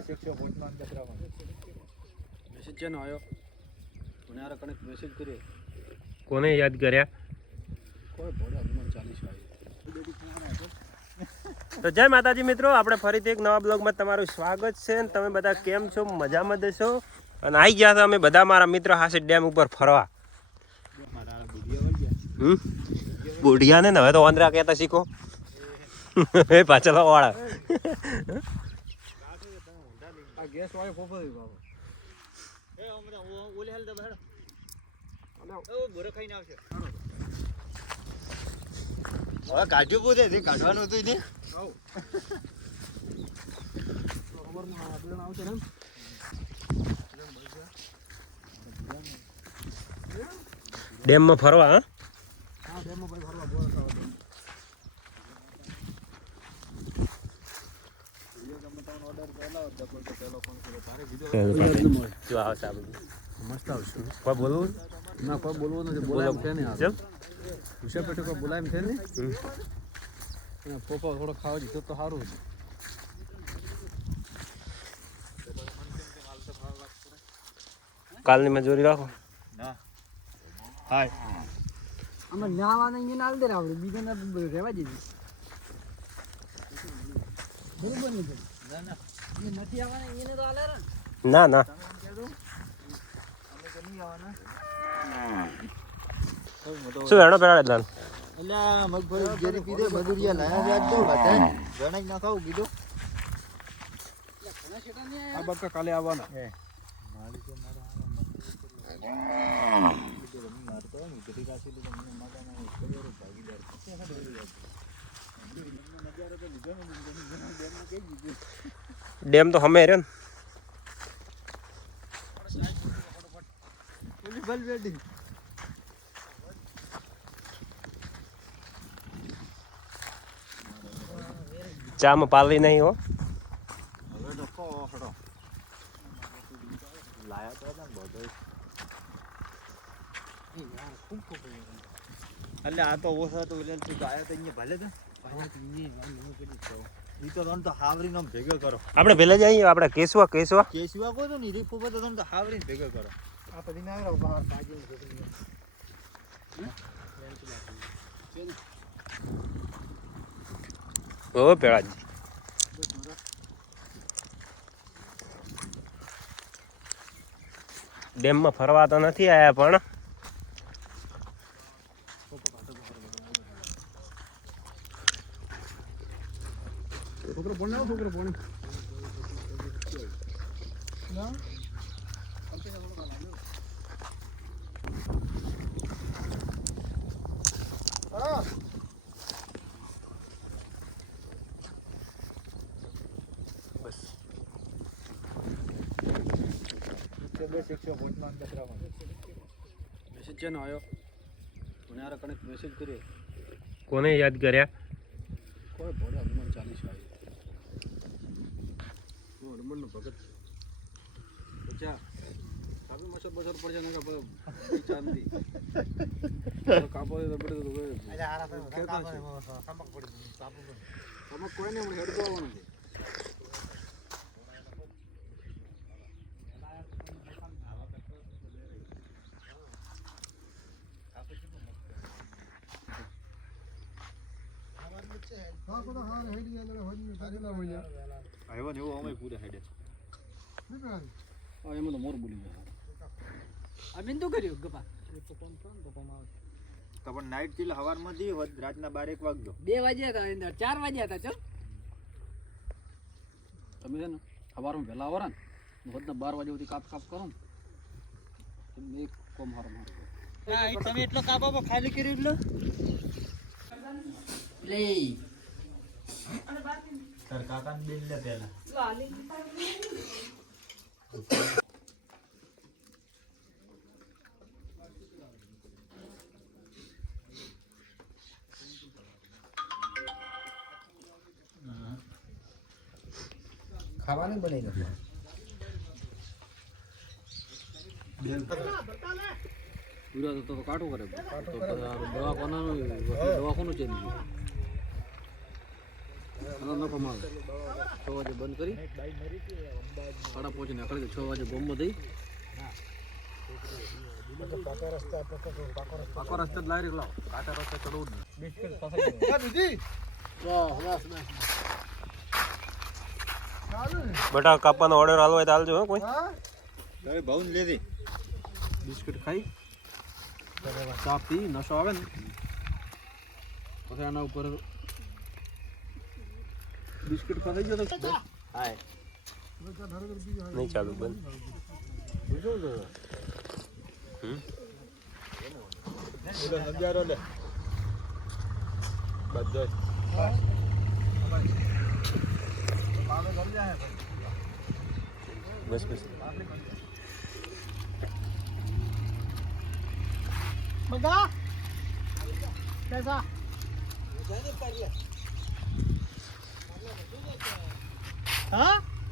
Message છે આવ્યો મને આ કણક મેસેજ કર્યો? કોને યાદ કર્યા? કોઈ ભોળે હનુમાન ચાલીસ તો જય માતાજી મિત્રો આપણે ફરીથી એક નવા બ્લોગમાં તમારું સ્વાગત છે અને તમે બધા કેમ છો? મજામાં દેશો અને આવી ગયા હતા અમે બધા મારા મિત્રો હાસે ડેમ ઉપર ફરવા. હમ? ને હવે તો વાંદરા કહેતા શીખો. એ પાછળ વાળા. આ ગેસ વાળી ફોફો થઈ બાબા હવે કાઢ્યું પોતે જે કાઢવાનું હતું ને ખબરમાં આ બેન આવશે ને ડેમમાં ફરવા હા ડેમમાં ભાઈ ફરવા બોર હતા જો આવશે આ બધું મસ્ત આવશે બોલવું ના નથી બોલાય એમ નહીં ચમ વિષય પેટે કોઈ બોલાય એમ નહીં હમ. થોડો ખાવા દીધો તો સારું છે કાલની મજૂરી રાખો હાય અમે નાવાના અહીંયા ના દે બીજા ના રહેવા દીધી બરોબર ને ના એ તો ના ના. શું હેડો પેલા એટલા? એટલે મગફળી જેરી પીધે મજૂરિયા લાયા વ્યાજ દો બધાય જણાઈ ના ખાવું કીધું આ બક્કા કાલે આવવાના ડેમ તો હમે રહ્યો ને. ચામાં પાલી નહીં હો. એટલે આ તો ઓછા તો ભલે આપણે પેલા જઈએ આપણે કેસવા કેસવા કેસવા કહો તો ને રીફો પર તો તમે તો હાવરી ભેગો કરો. આ પછી ના આવ્યો બહાર ઓ પેલાજી ડેમમાં ફરવા તો નથી આવ્યા પણ. છોકરો ભણ આવો છોકરો ભણ મેસેજ છે ને આવ્યો મને આ કણક મેસેજ કર્યો? કોને યાદ કર્યા? કોઈ હનુમાન ચાલીસ આવી હું હનુમાનનો ભગત બચા કાપી મચ્છર બચર પડશે ને કે ચાંદી કાપો તો પડે તો આમાં કોઈ નહીં હેડ તો આવવાનું છે આવ્યો ને એવું અમે પૂરે હેડે એમાં તો મોર બોલી ગયો. આ બિંદુ કર્યું ગપા તો પણ નાઇટ ચીલ હવારમાં દી હોત રાતના બાર એક વાગજો. બે વાગ્યા હતા અંદર ચાર વાગ્યા હતા ચલ. તમે છે ને સવારમાં વહેલા આવો ને વધના બાર વાગ્યા સુધી કાપ કાપ કરો ને એક કોમ હારો મારો તમે એટલો કાપ આપો ખાલી કર્યું એટલો? લે. તાર કાકા ને બેન લે પેલા ખાવાનું બની ગયું પૂરા તો કાટો કરે. તો દવા કોનાનું દવા કોનું ચેન્જ નફો માલ. છ વાગે બંધ કરી. સાડા પહોંચીને આખરે છ વાગે બોમ્બ દઈ પાકો રસ્તે લારી લાવો. કાચા રસ્તે ચડવું બટાકા કાપવાનો ઓર્ડર હોય તો હાલજો કોઈ. તારે ભાવ ને લેજે બિસ્કિટ ખાઈ. ચા પી નશો આવે ને. પછી આના ઉપર બિસ્કિટ ખાઈ ગયો તો? હાય. નહીં ચાલુ બંધ. સમજારો લે. બધો. બસ બસ.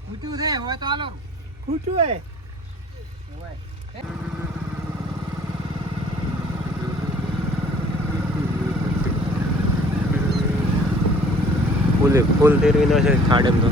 ખૂટ્યું છે હોય તો હાલો. ફૂલ ફૂલ તેરવી ના છે ખાડેમ તો